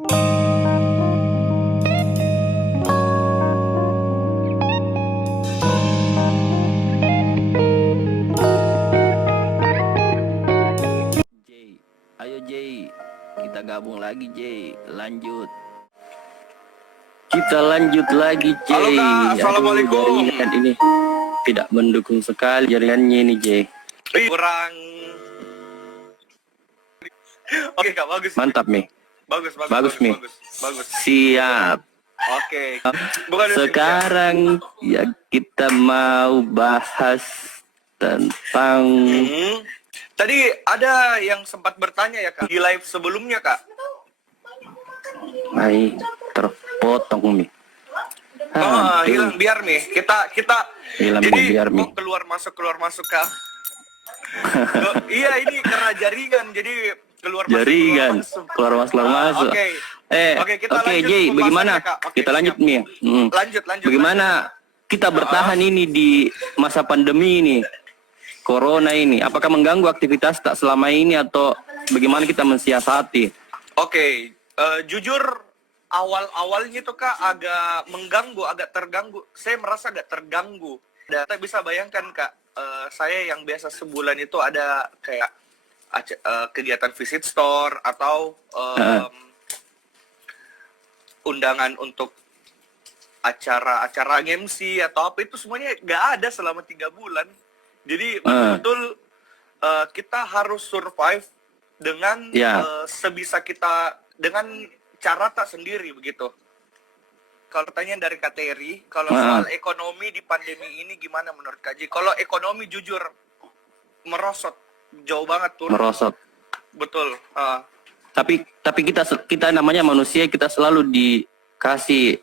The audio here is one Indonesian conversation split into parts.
Jay, ayo Jay, kita gabung lagi Jay, lanjut. Kita lanjut lagi Jay. Halo Kak, Assalamualaikum. Jaringan ini tidak mendukung sekali jaringannya ini Jay. Kurang. Oke Kak, bagus. Mantap nih. Bagus nih. Bagus. Siap. Oke. Bukan Sekarang ya kita mau bahas tentang Tadi ada yang sempat bertanya ya Kak di live sebelumnya Kak. Ay, terpotong nih. Hilang biar nih. Kita Hilang jadi biar nih. keluar masuk Kak. Iya, ini karena jaringan jadi keluar masuk. Oke. Oke, Jay, bagaimana? Kita lanjut siap. nih. Lanjut. Bagaimana kita bertahan ini di masa pandemi ini? Corona ini, apakah mengganggu aktivitas tak selama ini atau bagaimana kita mensiasati? Oke, jujur awalnya tuh Kak agak mengganggu, agak terganggu. Saya merasa agak terganggu. Dan kita bisa bayangkan Kak, saya yang biasa sebulan itu ada kayak kegiatan visit store atau undangan untuk acara MC atau apa itu semuanya nggak ada selama 3 bulan. Jadi betul-betul kita harus survive dengan sebisa kita dengan cara tak sendiri begitu. Kalau pertanyaan dari Kak Terry, kalau soal ekonomi di pandemi ini gimana menurut Kak Ji? Kalau ekonomi jujur merosot, jauh banget turun. Merosot. Betul. Tapi kita namanya manusia, kita selalu dikasih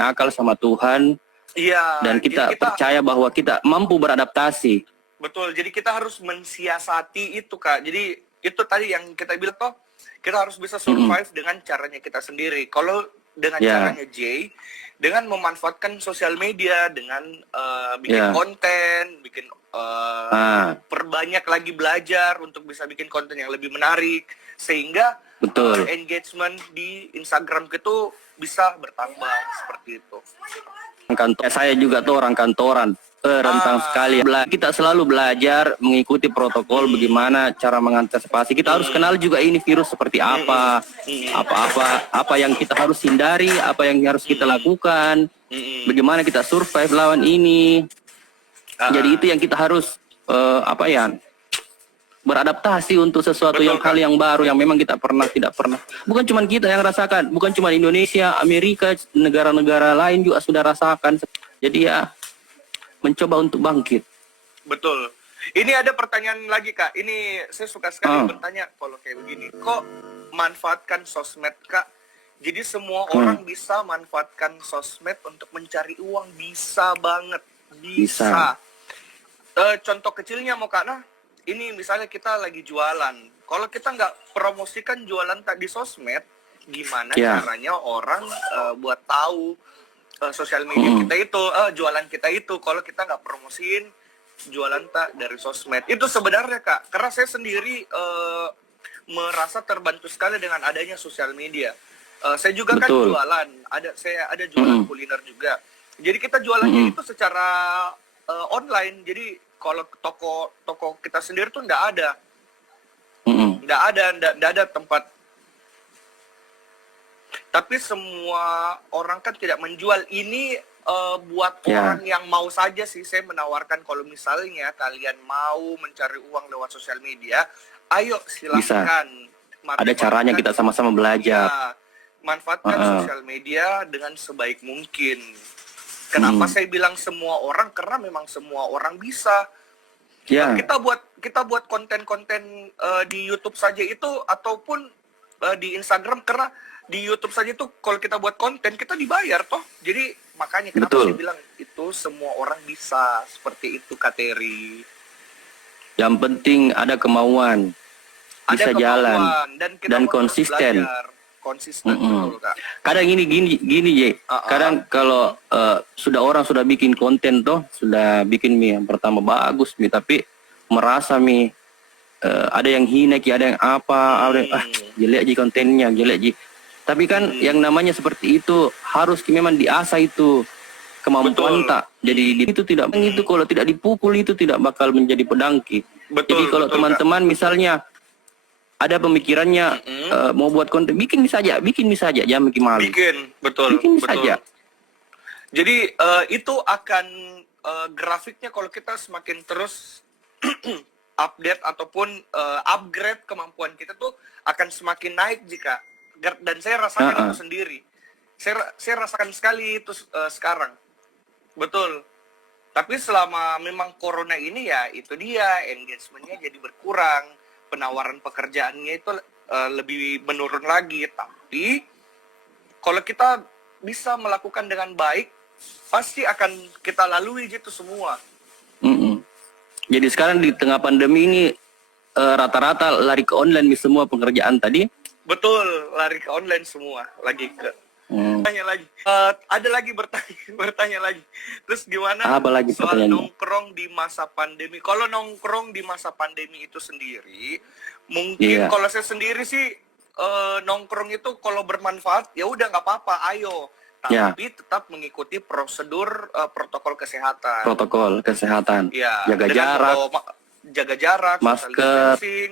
akal sama Tuhan. Iya. Dan kita percaya bahwa kita mampu beradaptasi. Betul. Jadi kita harus mensiasati itu Kak. Jadi itu tadi yang kita bilang toh, kita harus bisa survive dengan caranya kita sendiri. Kalau dengan caranya Jay, dengan memanfaatkan sosial media, dengan bikin konten, bikin perbanyak lagi belajar untuk bisa bikin konten yang lebih menarik, sehingga engagement di Instagram itu bisa bertambah seperti itu. Saya juga tuh orang kantoran, rentang sekali. Kita selalu belajar mengikuti protokol bagaimana cara mengantisipasi. Kita harus kenal juga ini virus seperti apa yang kita harus hindari, apa yang harus kita lakukan, bagaimana kita survive lawan ini. Jadi itu yang kita harus beradaptasi untuk sesuatu hal yang baru yang memang kita tidak pernah. Bukan cuma kita yang rasakan, bukan cuma Indonesia, Amerika, negara-negara lain juga sudah rasakan. Jadi ya mencoba untuk bangkit. Betul. Ini ada pertanyaan lagi Kak. Ini saya suka sekali bertanya kalau kayak begini. Kok manfaatkan sosmed Kak? Jadi semua orang bisa manfaatkan sosmed untuk mencari uang, bisa banget. Bisa. Contoh kecilnya mau Kak, ini misalnya kita lagi jualan. Kalau kita nggak promosikan jualan tak di sosmed, gimana caranya orang buat tahu sosial media kita itu, jualan kita itu, kalau kita nggak promosiin jualan tak dari sosmed. Itu sebenarnya Kak, karena saya sendiri merasa terbantu sekali dengan adanya sosial media. Saya juga kan jualan, saya ada jualan kuliner juga. Jadi kita jualannya itu secara online. Jadi kalau toko kita sendiri tuh nggak ada. Nggak ada tempat. Tapi semua orang kan tidak menjual. Ini buat orang yang mau saja sih. Saya menawarkan kalau misalnya kalian mau mencari uang lewat sosial media, ayo silahkan. Ada caranya, kita sama-sama belajar. Ya, manfaatkan sosial media dengan sebaik mungkin. Kenapa saya bilang semua orang? Karena memang semua orang bisa. Kita buat konten-konten di YouTube saja itu, ataupun di Instagram, karena di YouTube saja itu kalau kita buat konten kita dibayar toh. Jadi makanya kenapa saya bilang itu semua orang bisa seperti itu Kak Terry. Yang penting ada kemauan, bisa jalan dan konsisten. Konsisten betul Kak. Kadang gini Jay. Kadang kalau orang sudah bikin konten toh, sudah bikin yang pertama bagus tapi merasa ada yang hina, ada yang jelek ji kontennya, jelek ji. Tapi kan yang namanya seperti itu harus memang diasah itu kemampuan Betul. tak. Jadi itu tidak itu kalau tidak dipukul itu tidak bakal menjadi pedangki. Betul, Jadi kalau betul, teman-teman misalnya ada pemikirannya mau buat konten, bikin saja, jangan bikin malu. Bikin, betul, Bikin betul. saja. Jadi itu akan grafiknya kalau kita semakin terus update ataupun upgrade kemampuan kita tuh akan semakin naik jika, dan saya rasakan itu sendiri. Saya rasakan sekali itu sekarang. Betul. Tapi selama memang corona ini ya itu dia, engagement-nya jadi berkurang, penawaran pekerjaannya itu lebih menurun lagi. Tapi kalau kita bisa melakukan dengan baik, pasti akan kita lalui itu semua. Jadi sekarang di tengah pandemi ini rata-rata lari ke online semua pekerjaan tadi. Betul, lari ke online semua, lagi ke tanya lagi. Ada lagi bertanya lagi. Terus gimana Apa lagi soal pertanyaannya? nongkrong di masa pandemi? Kalau nongkrong di masa pandemi itu sendiri, mungkin kalau saya sendiri sih nongkrong itu kalau bermanfaat ya udah nggak apa-apa, ayo. Tapi tetap mengikuti prosedur protokol kesehatan. Protokol kesehatan. Ya, Jaga jarak. Jaga jarak, social Masker. distancing,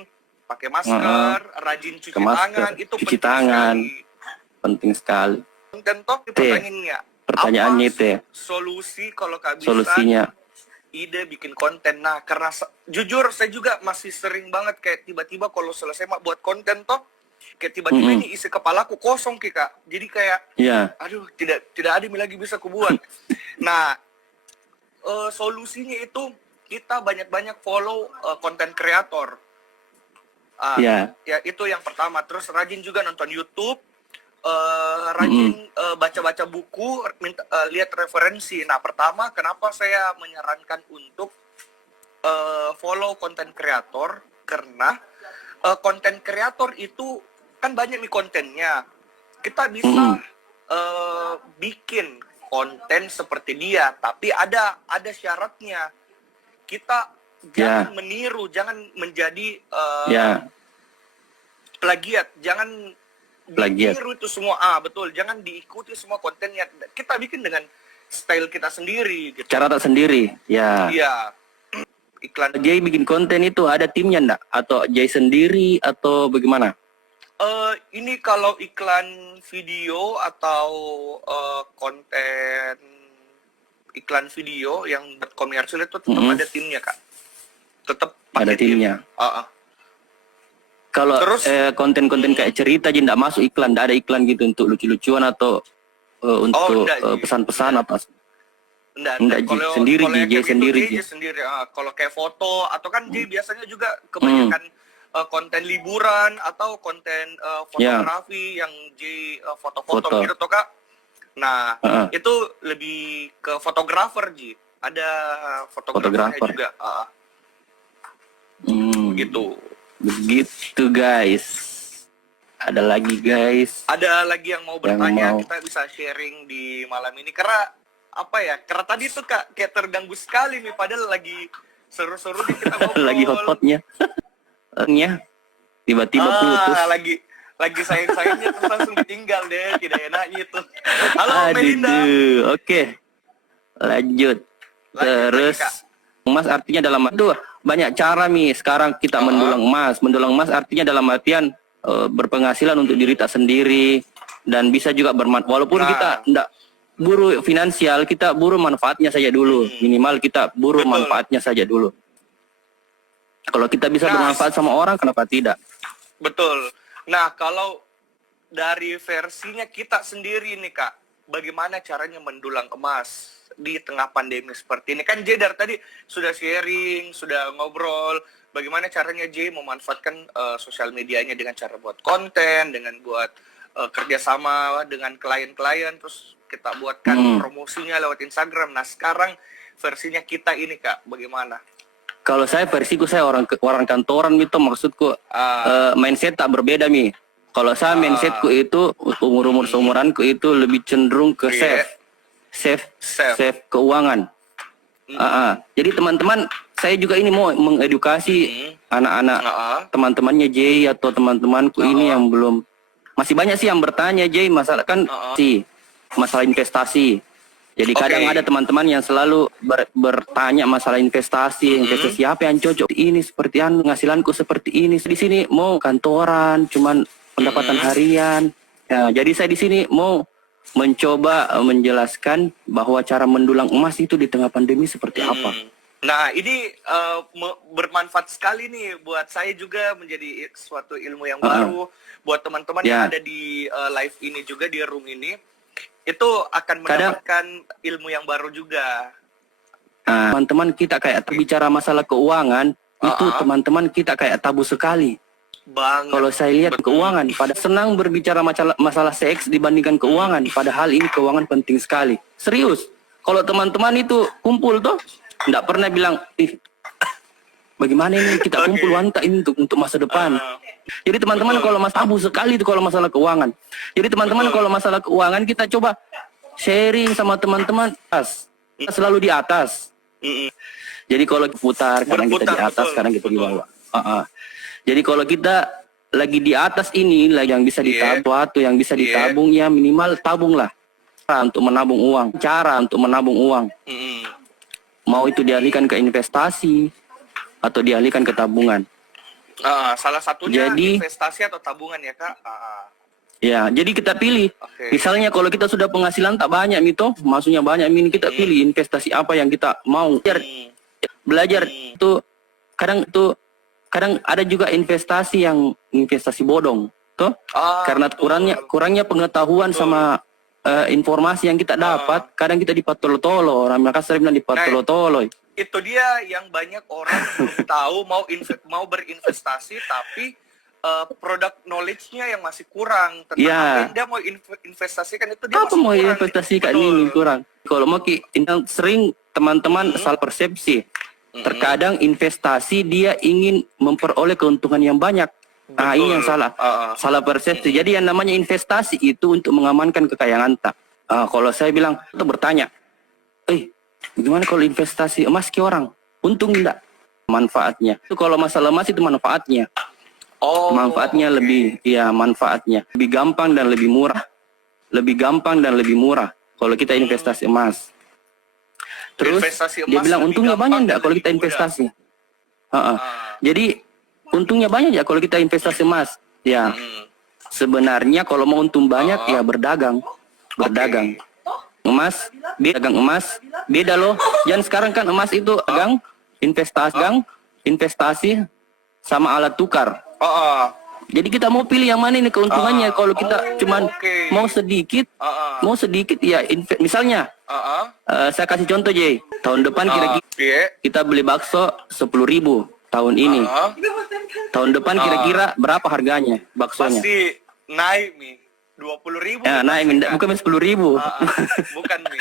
pakai masker, rajin cuci tangan, itu cuci penting tangan. sekali. Penting sekali. Dan Pertanyaannya apa itu solusi kalau Kak bisa solusinya. ide bikin konten. Nah, karena jujur saya juga masih sering banget kayak tiba-tiba kalau selesai buat konten toh kayak tiba-tiba ini isi kepalaku kosong Kak. Jadi kayak aduh tidak ada yang lagi bisa kubuat. Nah, solusinya itu kita banyak-banyak follow konten kreator. Ya itu yang pertama. Terus rajin juga nonton YouTube. Rajin baca-baca buku, lihat referensi. Nah, pertama kenapa saya menyarankan untuk follow konten kreator, karena konten kreator itu kan banyak nih kontennya. Kita bisa bikin konten seperti dia, tapi ada syaratnya. Kita jangan meniru, jangan menjadi plagiat, jangan ditiru itu semua. Betul, jangan diikuti semua kontennya. Kita bikin dengan style kita sendiri gitu. Cara tak sendiri. Iya. Iklan. Jay bikin konten itu ada timnya enggak? Atau Jay sendiri atau bagaimana? Ini kalau iklan video atau konten iklan video yang komersial itu tetap ada timnya Kak. Tetap ada timnya. Kalau konten-konten kayak cerita aja enggak masuk iklan, enggak ada iklan gitu untuk lucu-lucuan atau untuk pesan-pesan apa? Enggak, sendiri J sendiri. Kalau kayak foto atau kan J biasanya juga kebanyakan konten liburan atau konten fotografi yang J foto-foto gitu toh Kak. Nah, itu lebih ke fotografer J. Ada fotografernya juga. Gitu. Begitu guys. Ada lagi guys. Ada lagi yang mau bertanya, kita bisa sharing di malam ini karena apa ya? Karena tadi tuh Kak kayak terganggu sekali nih padahal lagi seru-seru nih kita ngobrol. Lagi hot-hotnya. Tiba-tiba putus. Lagi sayang-sayangnya terus langsung ditinggal deh, tidak enaknya itu. Halo Melinda. Oke. Lanjut. Terus emas artinya dalam banyak cara nih sekarang kita mendulang emas. Mendulang emas artinya dalam artian berpenghasilan untuk diri tak sendiri dan bisa juga bermanfaat. Walaupun kita enggak buru finansial, kita buru manfaatnya saja dulu. Minimal kita buru manfaatnya saja dulu. Kalau kita bisa bermanfaat sama orang, kenapa tidak? Betul. Nah, kalau dari versinya kita sendiri nih Kak, bagaimana caranya mendulang emas di tengah pandemi seperti ini? Kan J dari tadi sudah sharing, sudah ngobrol, bagaimana caranya J memanfaatkan sosial medianya dengan cara buat konten, dengan buat kerjasama dengan klien-klien, terus kita buatkan promosinya lewat Instagram. Nah, sekarang versinya kita ini Kak, bagaimana? Kalau saya versiku, saya orang kantoran itu maksudku mindset tak berbeda Mi. Kalau saya mindsetku itu umur seumuranku itu lebih cenderung ke save keuangan. Jadi teman-teman, saya juga ini mau mengedukasi anak-anak teman-temannya J atau teman-temanku ini yang belum masih banyak sih yang bertanya, Jay, masalah kan sih masalah investasi. Jadi kadang ada teman-teman yang selalu bertanya masalah investasi, investasi apa yang cocok ini, seperti penghasilanku seperti ini. Di sini mau kantoran, cuman pendapatan harian. Ya, jadi saya di sini mau mencoba menjelaskan bahwa cara mendulang emas itu di tengah pandemi seperti apa. Nah, ini bermanfaat sekali nih buat saya juga, menjadi suatu ilmu yang baru buat teman-teman yang ada di live ini juga, di room ini. Itu akan mendapatkan ilmu yang baru juga. Teman-teman kita kayak terbicara masalah keuangan, itu teman-teman kita kayak tabu sekali. Kalau saya lihat keuangan, pada senang berbicara masalah seks dibandingkan keuangan, padahal ini keuangan penting sekali. Serius, kalau teman-teman itu kumpul tuh, nggak pernah bilang, bagaimana ini kita kumpul wanita ini untuk masa depan. Jadi teman-teman kalau tabu sekali itu kalau masalah keuangan. Jadi teman-teman kalau masalah keuangan kita coba sharing sama teman-teman. Kita selalu di atas. Jadi kalau putar, kadang kita di atas, kadang kita di bawah. Jadi kalau kita lagi di atas ini, yang bisa ditabung, yang bisa ditabung, ya minimal tabunglah. Untuk menabung uang. Cara untuk menabung uang. Mau itu dialihkan ke investasi atau dialihkan ke tabungan. Salah satunya jadi, investasi atau tabungan ya, Kak? Ya, jadi kita pilih. Misalnya kalau kita sudah penghasilan tak banyak, Mito, maksudnya banyak, kita pilih investasi apa yang kita mau. Belajar itu kadang ada juga investasi yang investasi bodong, toh? Karena kurangnya pengetahuan sama informasi yang kita dapat, kadang kita dipatolo-tolo. Orang Makassar bilang dipatolo-tolo. Itu dia yang banyak orang belum tahu, mau berinvestasi tapi produk knowledge-nya yang masih kurang tentang apa yang dia mau investasikan, itu dia apa masih mau kurang. Investasikan ini kurang. Kalau mau sering teman-teman salah persepsi. Terkadang investasi dia ingin memperoleh keuntungan yang banyak. Nah, ini yang salah. Salah persepsi. Jadi yang namanya investasi itu untuk mengamankan kekayaan tak. Kalau saya bilang, itu bertanya, bagaimana kalau investasi emas ke orang? Untung enggak? Manfaatnya. Itu kalau masalah emas itu manfaatnya. Manfaatnya lebih, ya manfaatnya. Lebih gampang dan lebih murah. Lebih gampang dan lebih murah kalau kita investasi emas. Terus dia bilang untungnya banyak enggak kalau kita investasi? Jadi untungnya banyak ya kalau kita investasi emas. Ya. Sebenarnya kalau mau untung banyak ya berdagang. Berdagang. Emas, dagang emas, beda loh. Yang sekarang kan emas itu dagang, investasi sama alat tukar. Jadi kita mau pilih yang mana ini keuntungannya. Kalau kita cuman mau sedikit ya misalnya saya kasih contoh, Jay. Tahun depan kira-kira kita beli bakso 10.000 tahun ini. Tahun depan kira-kira berapa harganya baksonya? Pasti naik nih. 20.000. Ya, naik bukan 10.000. Bukan nih.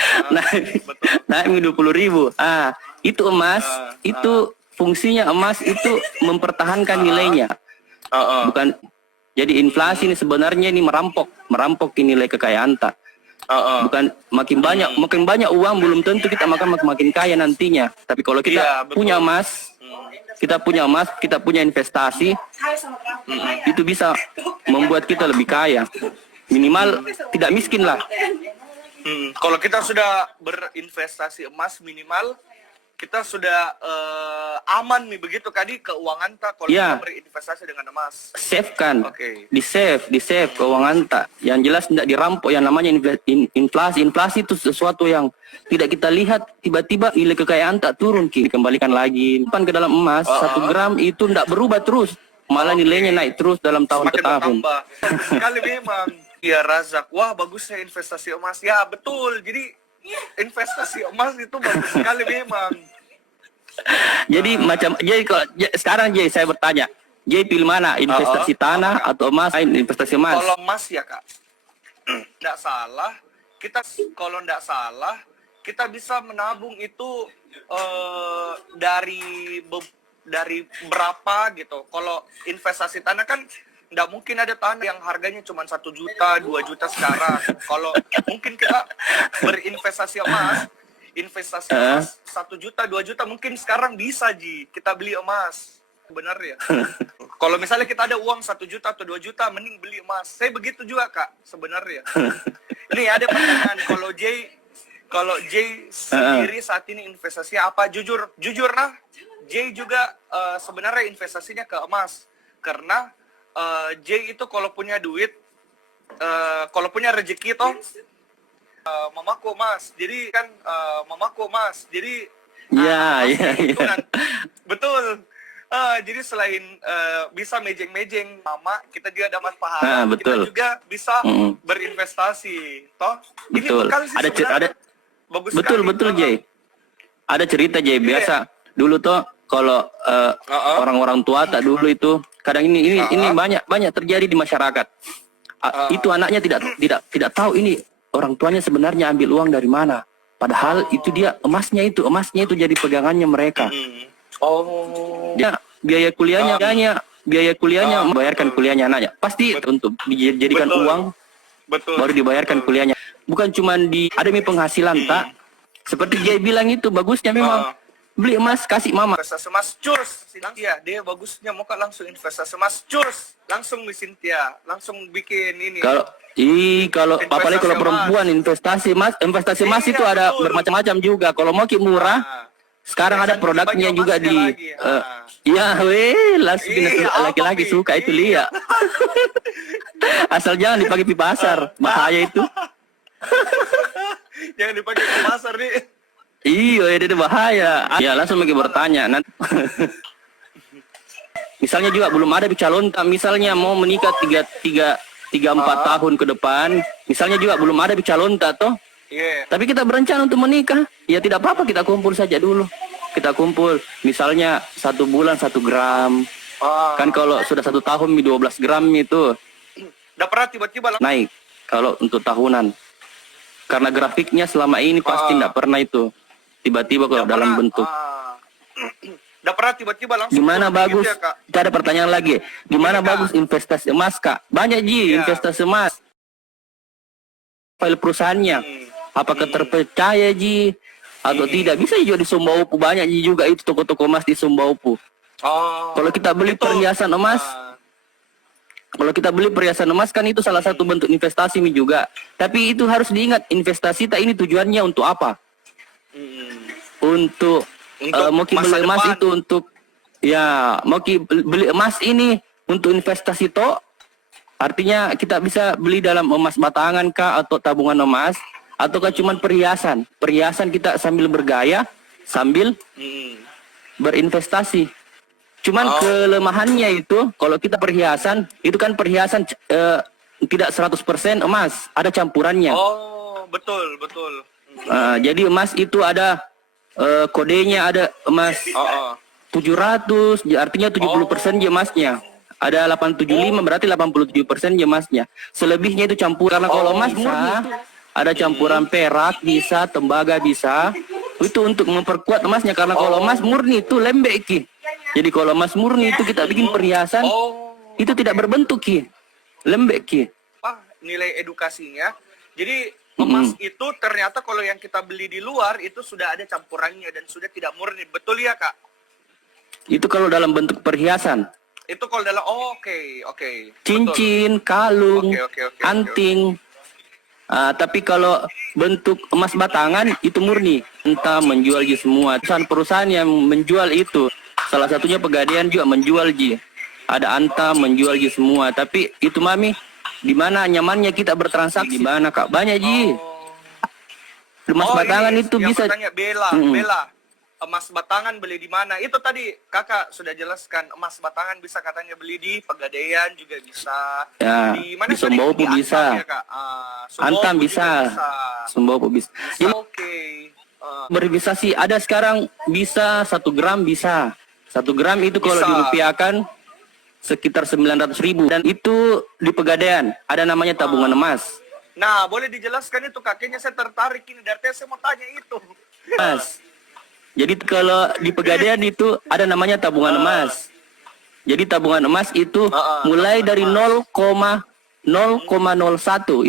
Naik 20.000. Itu emas, itu fungsinya emas itu mempertahankan nilainya. Bukan. Jadi inflasi ini sebenarnya ini merampok nilai kekayaan tak. Bukan makin banyak uang belum tentu kita makin kaya nantinya. Tapi kalau kita punya emas, kita punya investasi, itu bisa membuat kita lebih kaya. Minimal tidak miskin lah. Kalau kita sudah berinvestasi emas, minimal kita sudah aman nih, begitu kali keuangan tak kalau kita berinvestasi dengan emas. Save kan, di save keuangan tak. Yang jelas tidak dirampok. Yang namanya inflasi itu sesuatu yang tidak kita lihat, tiba-tiba nilai kekayaan tak turun, dikembalikan lagi. Ke dalam emas 1 gram itu tidak berubah terus, malah nilainya naik terus dalam tahun ke tahun. Sekali memang. Ya Razak, wah bagusnya investasi emas. Ya betul, jadi investasi emas itu bagus sekali memang. Jadi kalau sekarang Jay saya bertanya, Jay pilih mana, investasi tanah atau emas? Investasi emas. Kalau emas ya Kak, kalau nggak salah kita bisa menabung itu dari berapa gitu. Kalau investasi tanah kan nggak mungkin ada tanah yang harganya cuma 1 juta, 2 juta sekarang. Kalau mungkin kita berinvestasi emas, 1 juta, 2 juta mungkin sekarang bisa kita beli emas. Benar ya? Kalau misalnya kita ada uang 1 juta atau 2 juta, mending beli emas. Saya begitu juga Kak, sebenarnya. Nih ada pertanyaan, kalau Jay sendiri saat ini investasi apa? Jujur nah, Jay juga sebenarnya investasinya ke emas. Karena Jay itu kalau punya duit, kalau punya rezeki toh, mamaku emas. Jadi kan mamaku emas. Jadi Iya. betul. Jadi selain bisa mejeng-mejeng mama, kita juga dapat pahala. Betul. Kita juga bisa berinvestasi. Toh, ini Betul. bekal sih sebenarnya. Bagus Betul Jay. Ada cerita Jay, biasa dulu tuh kalau orang-orang tua tak dulu itu kadang ini banyak terjadi di masyarakat. Itu anaknya tidak tahu ini orang tuanya sebenarnya ambil uang dari mana. Padahal itu dia emasnya itu jadi pegangannya mereka. Ya, biaya kuliahnya membayarkan kuliahnya anaknya. Pasti untuk dijadikan uang baru dibayarkan kuliahnya. Bukan cuma ada penghasilan tak. Seperti Jay bilang itu bagusnya memang beli emas kasih mama. Investasi emas cus, Cynthia. Dia bagusnya mau langsung investasi emas cus, langsung di Cynthia, langsung bikin ini. Kalau apalagi kalau perempuan investasi emas itu ada bermacam-macam juga. Kalau mau murah, sekarang ada produknya juga di laki-laki suka itu lihat. Asal jangan dipakai di pasar, bahaya itu. Jangan dipakai di pasar nih. Iya, itu bahaya. Ya langsung lagi bertanya. Nanti misalnya juga belum ada calon, misalnya mau menikah 3-4 tahun ke depan, misalnya juga belum ada calon toh. Tapi kita berencana untuk menikah, ya tidak apa-apa kita kumpul saja dulu. Kita kumpul, misalnya 1 bulan 1 gram. Kan kalau sudah 1 tahun 12 gram itu. Udah pernah tiba-tiba naik kalau untuk tahunan. Karena grafiknya selama ini pasti tidak pernah itu. Tiba-tiba kalau dalam bentuk. Udah pernah tiba-tiba langsung. Gimana bagus? Gitu ya, Kak? Ada pertanyaan lagi. Gimana bagus investasi emas, Kak? Banyak investasi emas. File perusahaannya. Apakah terpercaya atau tidak? Bisa juga di Sumbaupu, banyak juga itu toko-toko emas di Sumbaupu. Kalau kita beli perhiasan emas, kan itu salah satu bentuk investasi juga. Tapi itu harus diingat, investasi ini tujuannya untuk apa? Untuk mau beli emas depan. Itu untuk mau beli emas ini untuk investasi artinya kita bisa beli dalam emas batangan kah atau tabungan emas, ataukah cuma perhiasan kita sambil bergaya sambil berinvestasi. Cuman kelemahannya itu kalau kita perhiasan itu kan perhiasan tidak 100% emas, ada campurannya. Betul. Jadi emas itu ada kodenya, ada emas 700, artinya 70% emasnya. Ada 875 berarti 87% emasnya. Selebihnya itu campur, karena kalau emas bisa ada campuran perak bisa, tembaga bisa. Itu untuk memperkuat emasnya, karena kalau emas murni itu lembek ki. Jadi kalau emas murni itu kita bikin perhiasan itu tidak berbentuk ki. Lembek ki. Nilai edukasinya. Jadi emas itu ternyata kalau yang kita beli di luar itu sudah ada campurannya dan sudah tidak murni. Betul ya, Kak? Itu kalau dalam bentuk perhiasan. Itu kalau dalam oke. Cincin, kalung, anting. Tapi kalau bentuk emas batangan itu murni. Entah menjual semua. Perusahaan yang menjual itu, salah satunya Pegadaian juga menjual Ada Anta menjual semua. Tapi itu Mami, di mana nyamannya kita bertransaksi? Di mana Kak? Banyak emas batangan itu bisa. Bella. Emas batangan beli di mana? Itu tadi Kakak sudah jelaskan, emas batangan bisa katanya beli di Pegadaian juga bisa. Ya, di mana? Di Sumbaupu bisa. Antam bisa. Sumbaupu bisa. Berinvestasi ada sekarang bisa 1 gram bisa. 1 gram itu kalau dirupiahkan sekitar 900.000 dan itu di Pegadaian ada namanya tabungan emas. Nah, boleh dijelaskan itu kakeknya, saya tertarik ini dari saya mau tanya itu. Mas. Jadi kalau di Pegadaian itu ada namanya tabungan emas. Jadi tabungan emas itu mulai dari 0,01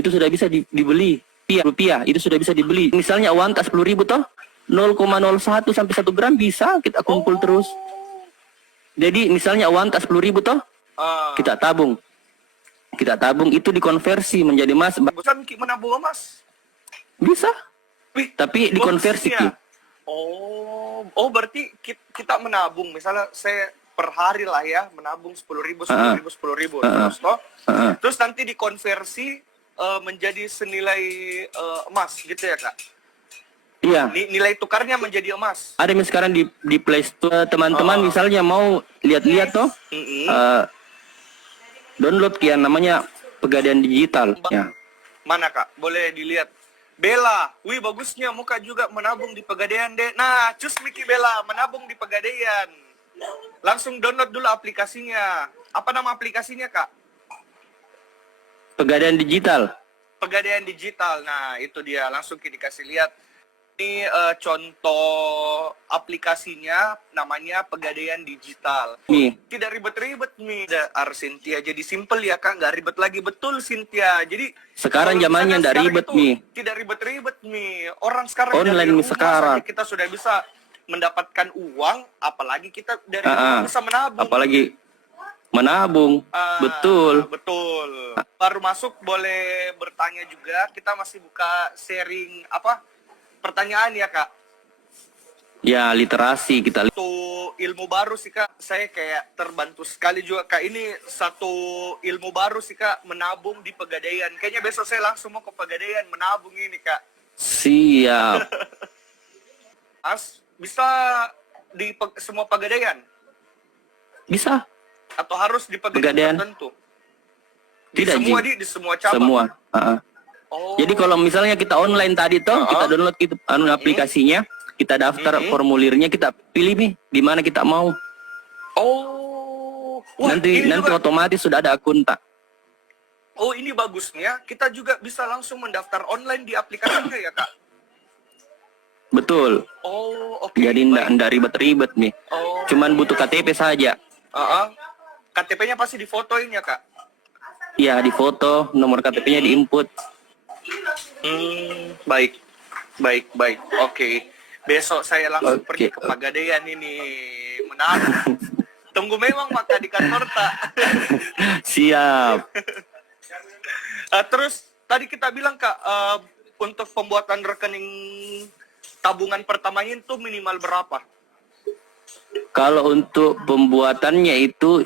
itu sudah bisa dibeli rupiah itu sudah bisa dibeli. Misalnya uang tak 10.000 toh 0,01 sampai 1 gram bisa kita kumpul terus. Jadi misalnya uang tak 10.000 toh kita tabung. Kita tabung itu dikonversi menjadi emas. Bukan Ki menabung emas. Bisa. Wih, Tapi dikonversi Ki. bagusnya. Oh, berarti kita menabung. Misalnya saya per hari lah ya menabung 10.000, 10.000. Terus toh, terus nanti dikonversi menjadi senilai emas gitu ya Kak? Iya. Nilai tukarnya menjadi emas. Ada sekarang di Play Store teman-teman misalnya mau lihat-lihat toh, download yang namanya Pegadaian Digital. Ya. Mana Kak? Boleh dilihat. Bella, wih bagusnya muka juga menabung di Pegadaian deh. Nah, cus Miki Bella menabung di Pegadaian. Langsung download dulu aplikasinya. Apa nama aplikasinya Kak? Pegadaian Digital. Pegadaian Digital. Nah, itu dia. Langsung dikasih lihat. Ini contoh aplikasinya namanya Pegadaian Digital. Nih. Tidak ribet-ribet nih. Ada Cynthia jadi simple ya Kak, nggak ribet lagi betul Cynthia. Jadi Sekarang zamannya nggak ribet nih. Tidak ribet-ribet nih. Orang sekarang Online dari rumah sekarang. saja kita sudah bisa mendapatkan uang, apalagi kita dari rumah bisa menabung. Apalagi menabung. Betul. Betul. Baru masuk boleh bertanya juga. Kita masih buka sharing pertanyaan ya Kak. Ya, literasi kita. Satu ilmu baru sih Kak. Saya kayak terbantu sekali juga Kak. Ini satu ilmu baru sih Kak, menabung di Pegadaian. Kayaknya besok saya langsung mau ke Pegadaian menabung ini Kak. Siap. Mas, bisa di semua Pegadaian? Bisa. Atau harus di Pegadaian tertentu? Tidak, Di semua cabang? Semua. Oh. Jadi kalau misalnya kita online tadi toh, kita download gitu, aplikasinya, kita daftar formulirnya, kita pilih nih di mana kita mau. Oh. Wah, nanti juga... otomatis sudah ada akun tak. Oh, ini bagusnya kita juga bisa langsung mendaftar online di aplikasinya ya Kak? Betul. Oh, oke. Jadi ndak ribet-ribet nih. Oh. Cuman butuh KTP saja. KTP-nya pasti difotoin ya Kak? Iya, difoto, nomor KTP-nya diinput. Baik. Oke. Besok saya langsung pergi ke Pegadaian ini menabung. Tunggu memang maka di kantor tak. Siap. Terus tadi kita bilang Kak, untuk pembuatan rekening tabungan pertamanya itu minimal berapa? Kalau untuk pembuatannya itu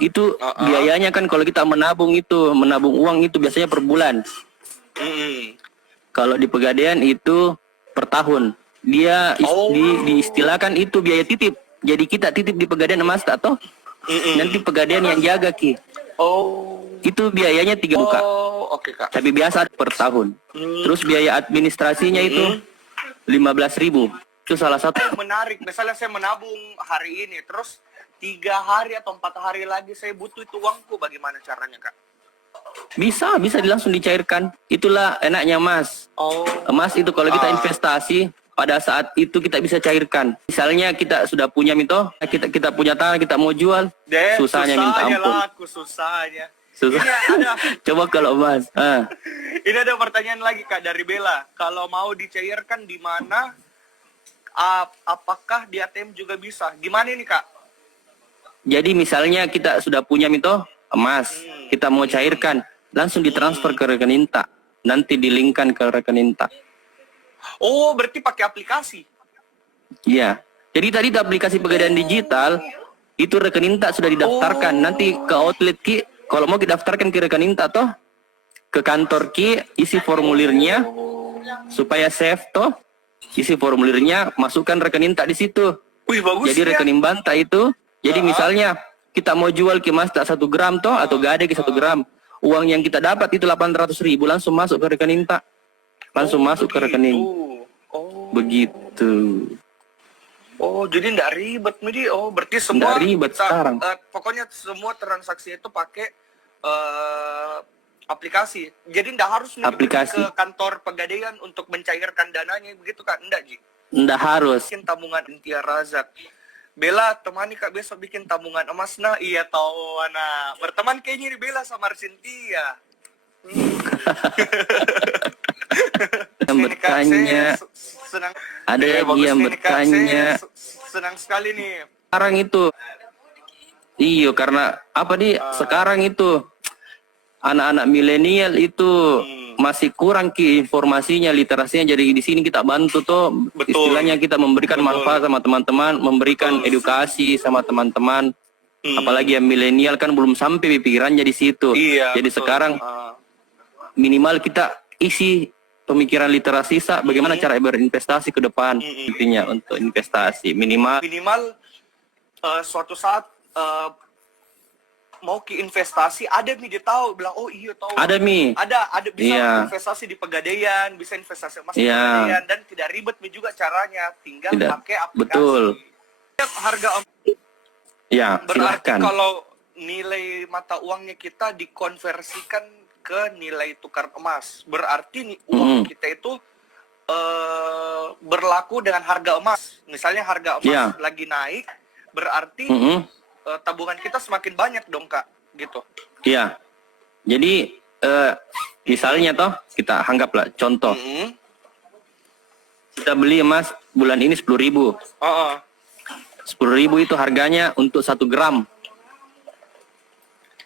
biayanya kan kalau kita menabung uang itu biasanya per bulan. Kalau di Pegadaian itu per tahun. Dia diistilahkan itu biaya titip. Jadi kita titip di Pegadaian emas tak toh? Nanti Pegadaian yang jaga Ki. Itu biayanya 3 muka. Oke Kak. Tapi biasa per tahun. Terus biaya administrasinya itu 15.000. Itu salah satu. Menarik. Misalnya saya menabung hari ini, terus 3 hari atau 4 hari lagi saya butuh itu uangku. Bagaimana caranya Kak? Bisa langsung dicairkan. Itulah enaknya emas. Emas itu kalau kita investasi, pada saat itu kita bisa cairkan. Misalnya kita sudah punya kita punya tanah, kita mau jual, susahnya minta ampun. Susahnya. Coba kalau emas. Ini ada pertanyaan lagi Kak dari Bella. Kalau mau dicairkan di mana? Apakah di ATM juga bisa? Gimana ini Kak? Jadi misalnya kita sudah punya emas, kita mau cairkan, langsung ditransfer ke rekening tak. Nanti dilingkan ke rekening tak. Oh, berarti pakai aplikasi? Iya. Jadi tadi aplikasi Pegadaian Digital, itu rekening tak sudah didaftarkan. Nanti ke outlet Ki, kalau mau didaftarkan ke rekening tak toh, ke kantor Ki, isi formulirnya, supaya safe toh, isi formulirnya, masukkan rekening tak di situ. Wih, bagus. Jadi rekening banta itu, jadi misalnya kita mau jual ke emas tak 1 gram toh, atau gade ke 1 gram. Uang yang kita dapat itu 800.000 langsung masuk ke rekening tak. Langsung masuk ke rekening. Begitu. Oh, jadi nggak ribet nih. Oh, berarti semua ribet sekarang. Pokoknya semua transaksi itu pakai aplikasi. Jadi nggak harus aplikasi ke kantor Pegadaian untuk mencairkan dananya begitu Kak? Nggak, Ji? Nggak harus. Bikin tabungan Cynthia Razak. Bella, temani Kak besok bikin tabungan emas. Nah, iya tahu. Nah, berteman kayaknya di Bella sama Cynthia. Yang bertanya, senang. Ada lagi yang bertanya. Senang sekali nih. Sekarang itu, Iya, karena apa nih sekarang itu anak-anak milenial itu masih kurang informasinya, literasinya. Jadi di sini kita bantu tuh, Betul. istilahnya kita memberikan manfaat sama teman-teman, memberikan edukasi sama teman-teman. Apalagi yang milenial kan belum sampai pikirannya di situ. Iya, Jadi betul. sekarang minimal kita isi pemikiran literasi bagaimana cara berinvestasi ke depan, intinya untuk investasi minimal suatu saat mau ke investasi ada dia tahu bilang oh iya tahu ada bisa iya. investasi di Pegadaian, bisa investasi emas di Iya. Pegadaian, dan tidak ribet juga caranya, tinggal pakai aplikasi. Betul. Harga Ya, berarti silahkan. kalau nilai mata uangnya kita dikonversikan ke nilai tukar emas, berarti uang kita itu berlaku dengan harga emas. Misalnya harga emas lagi naik, berarti tabungan kita semakin banyak dong Kak, gitu. Iya. Jadi misalnya toh kita anggaplah contoh. Kita beli emas bulan ini 10.000. 10.000 itu harganya untuk 1 gram.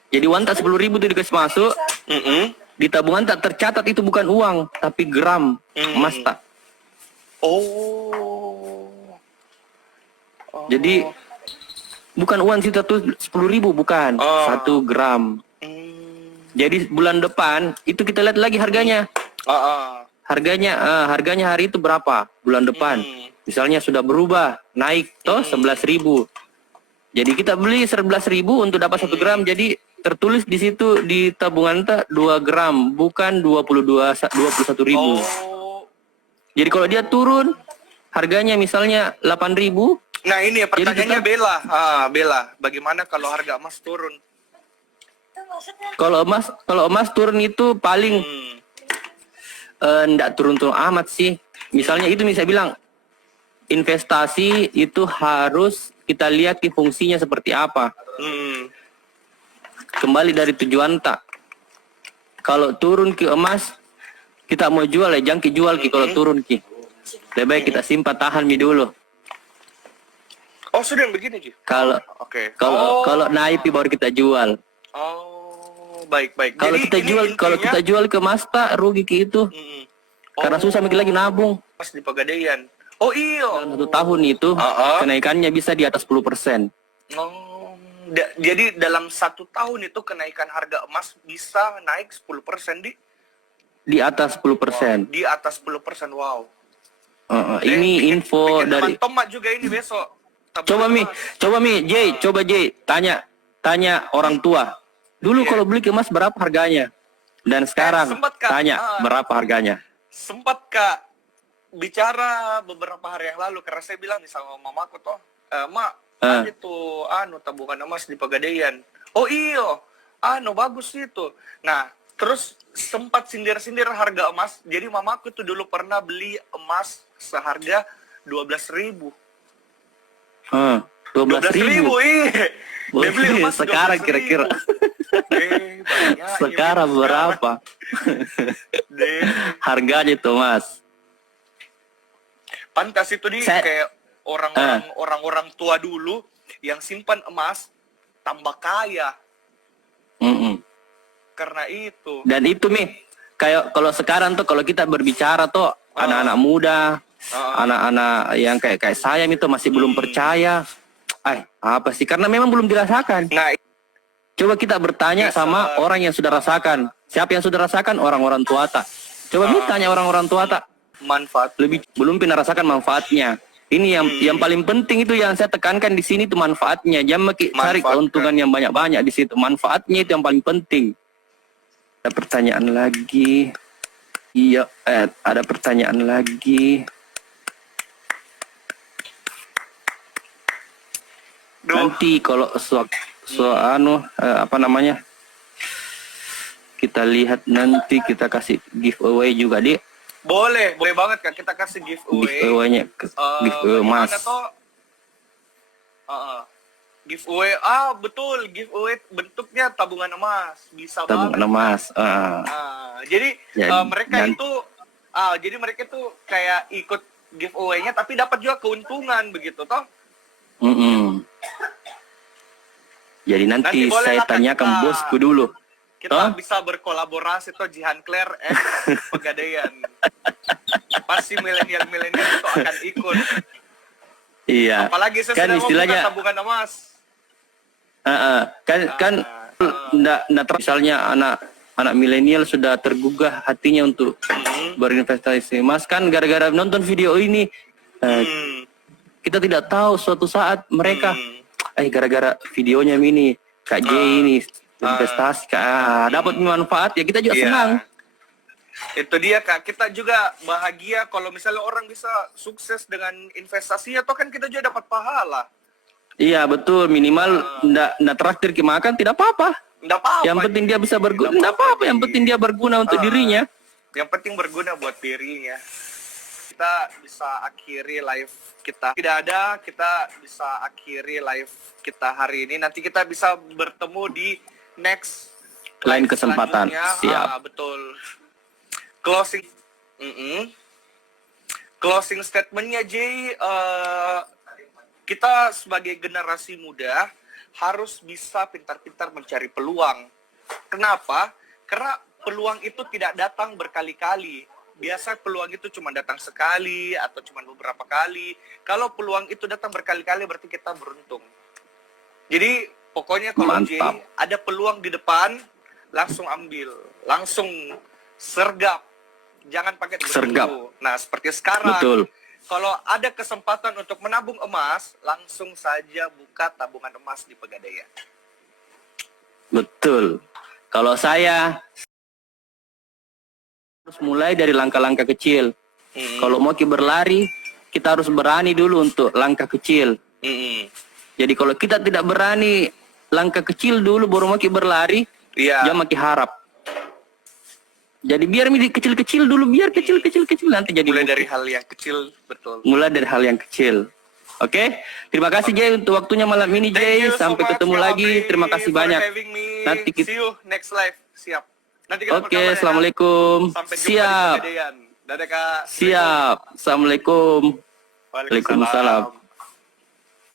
Jadi uang tak 10.000 itu dikasih masuk. Di tabungan tak tercatat itu bukan uang, tapi gram emas tak. Jadi bukan uang sih, 10.000 bukan, 1 gram. Jadi bulan depan itu kita lihat lagi harganya. Harganya hari itu berapa bulan depan. Misalnya sudah berubah, naik toh 11.000. Jadi kita beli 11.000 untuk dapat 1 gram. Jadi tertulis di situ di tabungan tak 2 gram, bukan 21.000. Jadi kalau dia turun harganya misalnya 8.000. Nah ini ya pertanyaannya Bella, bagaimana kalau harga emas turun? Kalau emas turun itu paling enggak turun-turun amat sih. Misalnya itu bisa bilang investasi itu harus kita lihat di fungsinya seperti apa. Kembali dari tujuan tak. Kalau turun ke emas, kita mau jual ya jangan jual ki kalau turun ki. Lebih baik kita simpan tahan dulu. Oh sudah begini Ji. Kalau kalau naik baru kita jual. Baik. Kalau kita jual ke emas tak rugi ki itu. Karena susah mikir lagi nabung. Pas di Pegadaian. Oh iya. Dalam 1 tahun itu kenaikannya bisa di atas 10%. Jadi dalam 1 tahun itu kenaikan harga emas bisa naik 10% di atas 10%. Di atas 10%, wow. Ini info dari Tomat juga ini besok. Coba Mi, coba J, tanya orang tua. Dulu kalau beli emas berapa harganya? Dan sekarang tanya berapa harganya? Sempat Kak bicara beberapa hari yang lalu, karena saya bilang nih sama mamaku toh, Mak, ada tuh tabungan emas di Pegadaian. Oh iyo, bagus itu. Nah, terus sempat sindir-sindir harga emas. Jadi mamaku tuh dulu pernah beli emas seharga 12.000. 12.000. Dia beli emas sekarang kira-kira. Sekarang berapa? Harganya tuh Mas. Pantas itu kayak orang-orang tua dulu yang simpan emas tambah kaya. Karena itu. Dan itu kayak kalau sekarang tuh kalau kita berbicara tuh anak-anak muda, anak-anak yang kayak saya itu masih belum percaya. Apa sih? Karena memang belum dirasakan. Nah, coba kita bertanya sama orang yang sudah rasakan. Siapa yang sudah rasakan? Orang-orang tua tak. Coba tanya orang-orang tua tak. Manfaat belum pernah rasakan manfaatnya. Ini yang paling penting itu yang saya tekankan di sini itu manfaatnya. Jangan cari keuntungan yang banyak-banyak di situ. Manfaatnya itu yang paling penting. Ada pertanyaan lagi. Iya, ada pertanyaan lagi. Nanti kalau kita lihat nanti kita kasih giveaway juga Dik. Boleh banget Kak, kita kasih giveaway. Giveaway-nya giveaway emas. Giveaway, betul, giveaway bentuknya tabungan emas, bisa tabungan banget. Emas. Jadi mereka itu kayak ikut giveaway-nya tapi dapat juga keuntungan begitu toh. Jadi nanti boleh saya lah, Kak, tanyakan kita- bosku dulu. Kita Toh? bisa berkolaborasi tuh Jihan Claire Pegadaian. Pasti milenial-milenial itu akan ikut. Iya. Apalagi saya Kan sudah istilahnya membuka tabungan emas. kan misalnya anak milenial sudah tergugah hatinya untuk berinvestasi emas kan gara-gara nonton video ini. Kita tidak tahu suatu saat mereka gara-gara videonya ini Kak J ini investasi dapat manfaat ya kita juga Iya. senang. Itu dia Kak, kita juga bahagia kalau misalnya orang bisa sukses dengan investasinya, toh kan kita juga dapat pahala. Iya betul, minimal ndak traktir ke makan tidak apa-apa. Nggak apa-apa. Yang penting dia bisa berguna, Nggak ndak apa-apa. Yang Ji. penting dia berguna untuk dirinya. Yang penting berguna buat dirinya. Kita bisa akhiri live kita. Tidak ada, kita bisa akhiri live kita hari ini. Nanti kita bisa bertemu di next Lain live kesempatan. selanjutnya. Siap. Betul. Closing. Closing statementnya Jay, kita sebagai generasi muda harus bisa pintar-pintar mencari peluang. Kenapa? Karena peluang itu tidak datang berkali-kali. Biasa peluang itu cuma datang sekali atau cuma beberapa kali. Kalau peluang itu datang berkali-kali berarti kita beruntung. Jadi pokoknya kalau Jay ada peluang di depan, langsung ambil, langsung sergap. Jangan pakai Sergap. dulu. Nah, seperti sekarang. Betul. Kalau ada kesempatan untuk menabung emas, langsung saja buka tabungan emas di Pegadaian. Betul. Kalau saya harus mulai dari langkah-langkah kecil. Kalau mau berlari, kita harus berani dulu untuk langkah kecil. Jadi kalau kita tidak berani langkah kecil dulu baru mau berlari, jangan makin harap. Jadi biar kecil-kecil dulu, biar kecil-kecil nanti jadi Mulai dari hal yang kecil, betul. Mulai dari hal yang kecil. Oke, terima kasih Jay untuk waktunya malam ini Jay. Sampai ketemu lagi. Terima kasih banyak. Nanti kita. See you next live. Siap. Nanti kita Oke, berkabar ya, assalamualaikum. Sampai jumpa di Siap. Pegadaian. Dadah Kak. Siap. Assalamualaikum. Waalaikumsalam. Waalaikumsalam.